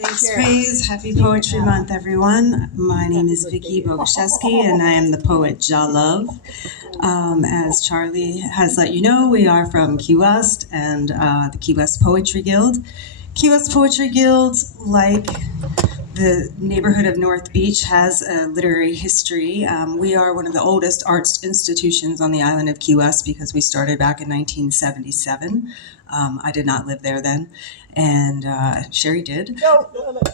Thanks, Praise. Happy Poetry Month, everyone. My name is Vicky Boguszewski, and I am the poet Jah Love. As Charlie has let you know, we are from Key West and the Key West Poetry Guild. Key West Poetry Guild, like the neighborhood of North Beach, has a literary history. We are one of the oldest arts institutions on the island of Key West because we started back in 1977. I did not live there then, and Sherry did. No.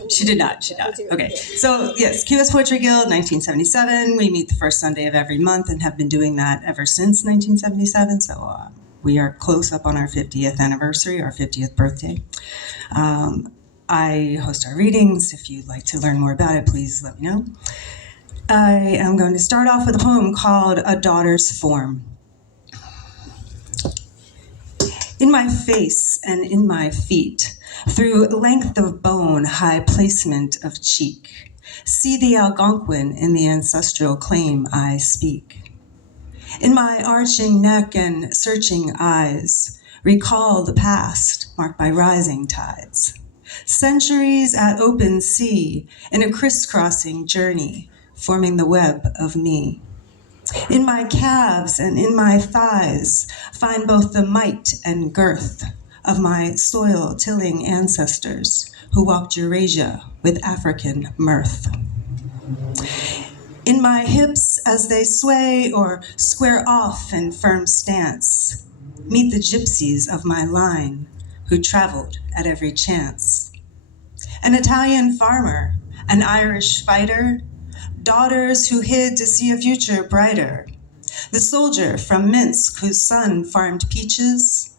She did not. Okay, so yes, Key West Poetry Guild, 1977. We meet the first Sunday of every month and have been doing that ever since 1977. So we are close up on our 50th anniversary, our 50th birthday. I host our readings. If you'd like to learn more about it, please let me know. I am going to start off with a poem called A Daughter's Form. In my face and in my feet, through length of bone, high placement of cheek, see the Algonquin in the ancestral claim I speak. In my arching neck and searching eyes, recall the past marked by rising tides. Centuries at open sea in a crisscrossing journey, forming the web of me. In my calves and in my thighs, find both the might and girth of my soil-tilling ancestors who walked Eurasia with African mirth. In my hips as they sway or square off in firm stance, meet the gypsies of my line who traveled at every chance. An Italian farmer, an Irish fighter, daughters who hid to see a future brighter. The soldier from Minsk whose son farmed peaches.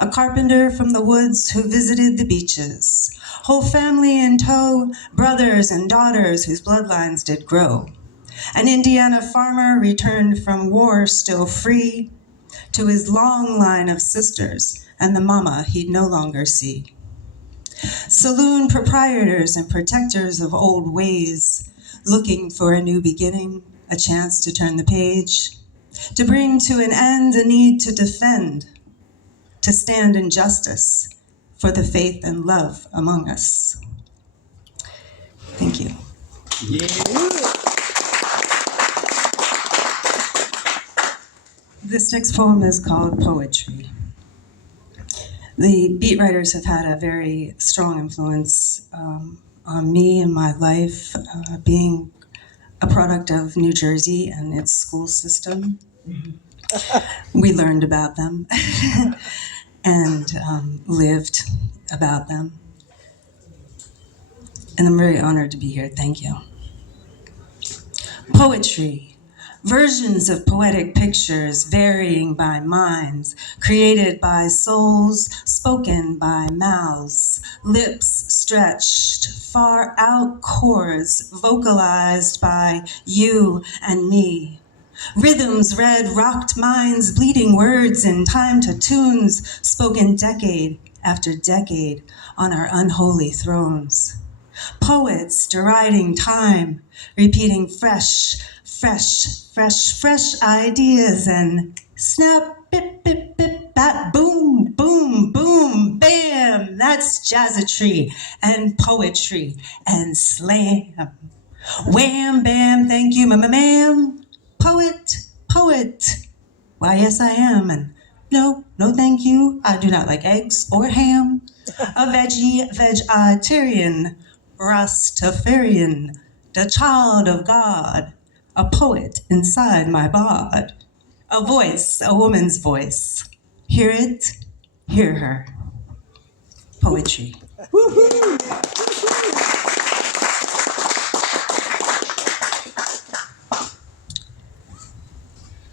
A carpenter from the woods who visited the beaches. Whole family in tow, brothers and daughters whose bloodlines did grow. An Indiana farmer returned from war still free to his long line of sisters and the mama he'd no longer see. Saloon proprietors and protectors of old ways, looking for a new beginning, a chance to turn the page, to bring to an end a need to defend, to stand in justice for the faith and love among us. Thank you. Yeah. This next poem is called Poetry. The beat writers have had a very strong influence on me in my life, being a product of New Jersey and its school system. We learned about them and lived about them. And I'm very honored to be here. Thank you. Poetry. Versions of poetic pictures varying by minds, created by souls, spoken by mouths, lips stretched, far out chords vocalized by you and me. Rhythms read, rocked minds, bleeding words in time to tunes, spoken decade after decade on our unholy thrones. Poets deriding time, repeating fresh ideas and snap, bip, bip, bip, bat, boom, boom, boom, bam. That's jazzatry and poetry and slam. Wham, bam, thank you, ma'am. Poet. Why, yes, I am. And no, thank you. I do not like eggs or ham. A vegetarian, Rastafarian, the child of God. A poet inside my bod. A voice, a woman's voice. Hear it, hear her. Poetry.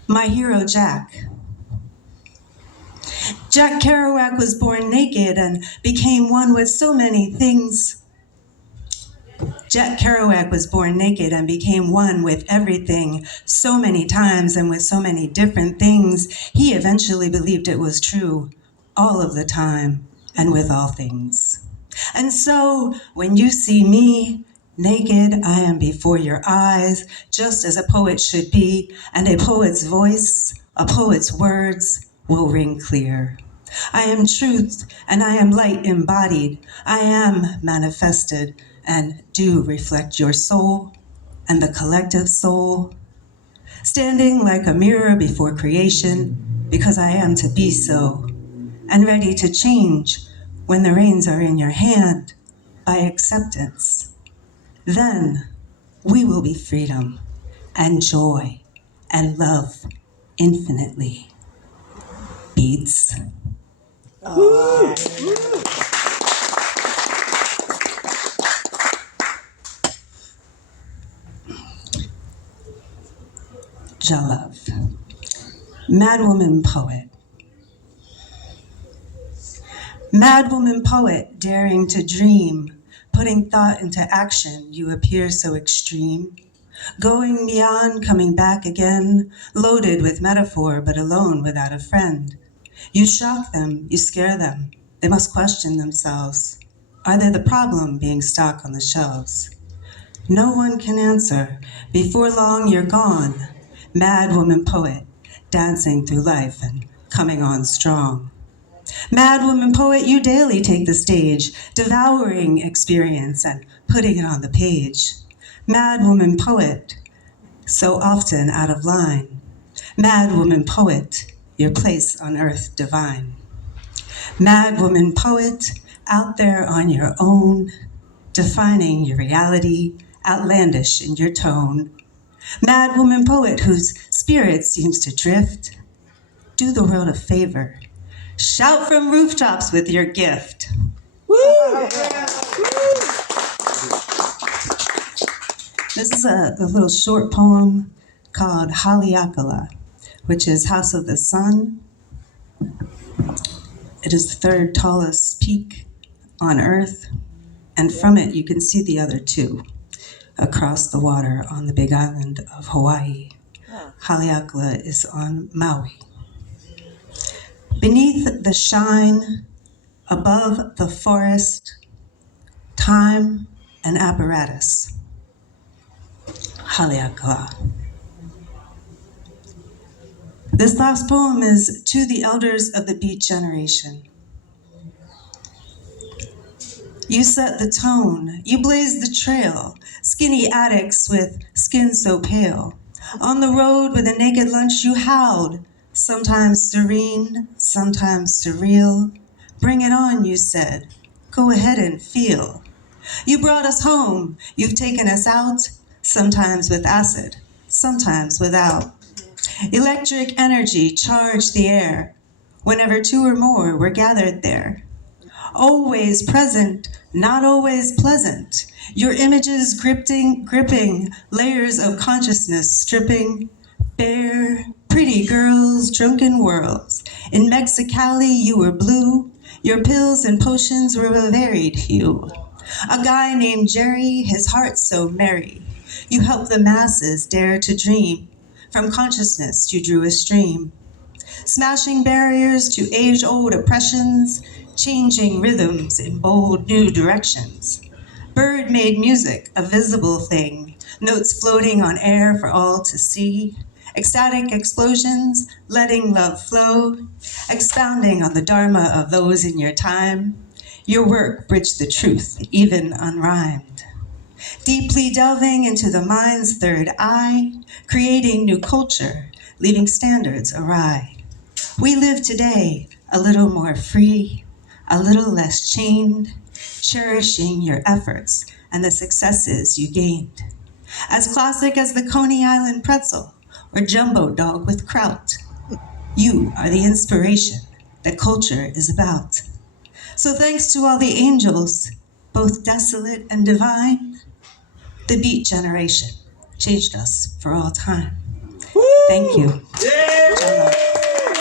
My hero, Jack. Jack Kerouac was born naked and became one with so many things. Jack Kerouac was born naked and became one with everything so many times and with so many different things. He eventually believed it was true all of the time and with all things. And so when you see me naked, I am before your eyes, just as a poet should be, and a poet's voice, a poet's words will ring clear. I am truth, and I am light embodied. I am manifested, and do reflect your soul and the collective soul. Standing like a mirror before creation, because I am to be so, and ready to change when the reins are in your hand by acceptance. Then we will be freedom and joy and love infinitely. Beats. Jah Love. Madwoman poet. Madwoman poet, daring to dream, putting thought into action, you appear so extreme. Going beyond, coming back again, loaded with metaphor, but alone without a friend. You shock them, you scare them. They must question themselves. Are they the problem being stocked on the shelves? No one can answer. Before long, you're gone. Mad woman poet, dancing through life and coming on strong. Mad woman poet, you daily take the stage, devouring experience and putting it on the page. Mad woman poet, so often out of line. Mad woman poet, your place on earth divine. Mad woman poet, out there on your own, defining your reality, outlandish in your tone. Mad woman poet whose spirit seems to drift. Do the world a favor. Shout from rooftops with your gift. Woo! This is a little short poem called Haleakala, which is House of the Sun. It is the third tallest peak on Earth, and from it you can see the other two across the water on the big island of Hawaii. Haleakala is on Maui. Beneath the shine, above the forest, time and apparatus. Haleakala. This last poem is to the elders of the Beat generation. You set the tone, you blaze the trail, skinny addicts with skin so pale. On the road with a naked lunch you howled, sometimes serene, sometimes surreal. Bring it on, you said, go ahead and feel. You brought us home, you've taken us out, sometimes with acid, sometimes without. Electric energy charged the air, whenever two or more were gathered there. Always present, not always pleasant. Your images gripping layers of consciousness, stripping bare, pretty girls, drunken worlds. In Mexicali, you were blue. Your pills and potions were of a varied hue. A guy named Jerry, his heart so merry. You helped the masses dare to dream. From consciousness, you drew a stream. Smashing barriers to age-old oppressions, changing rhythms in bold new directions. Bird-made music, a visible thing, notes floating on air for all to see. Ecstatic explosions, letting love flow, expounding on the dharma of those in your time. Your work bridged the truth, even unrhymed. Deeply delving into the mind's third eye, creating new culture, leaving standards awry. We live today a little more free, a little less chained, cherishing your efforts and the successes you gained. As classic as the Coney Island pretzel or jumbo dog with kraut, you are the inspiration that culture is about. So thanks to all the angels, both desolate and divine, the Beat generation changed us for all time. Thank you. Jah Love.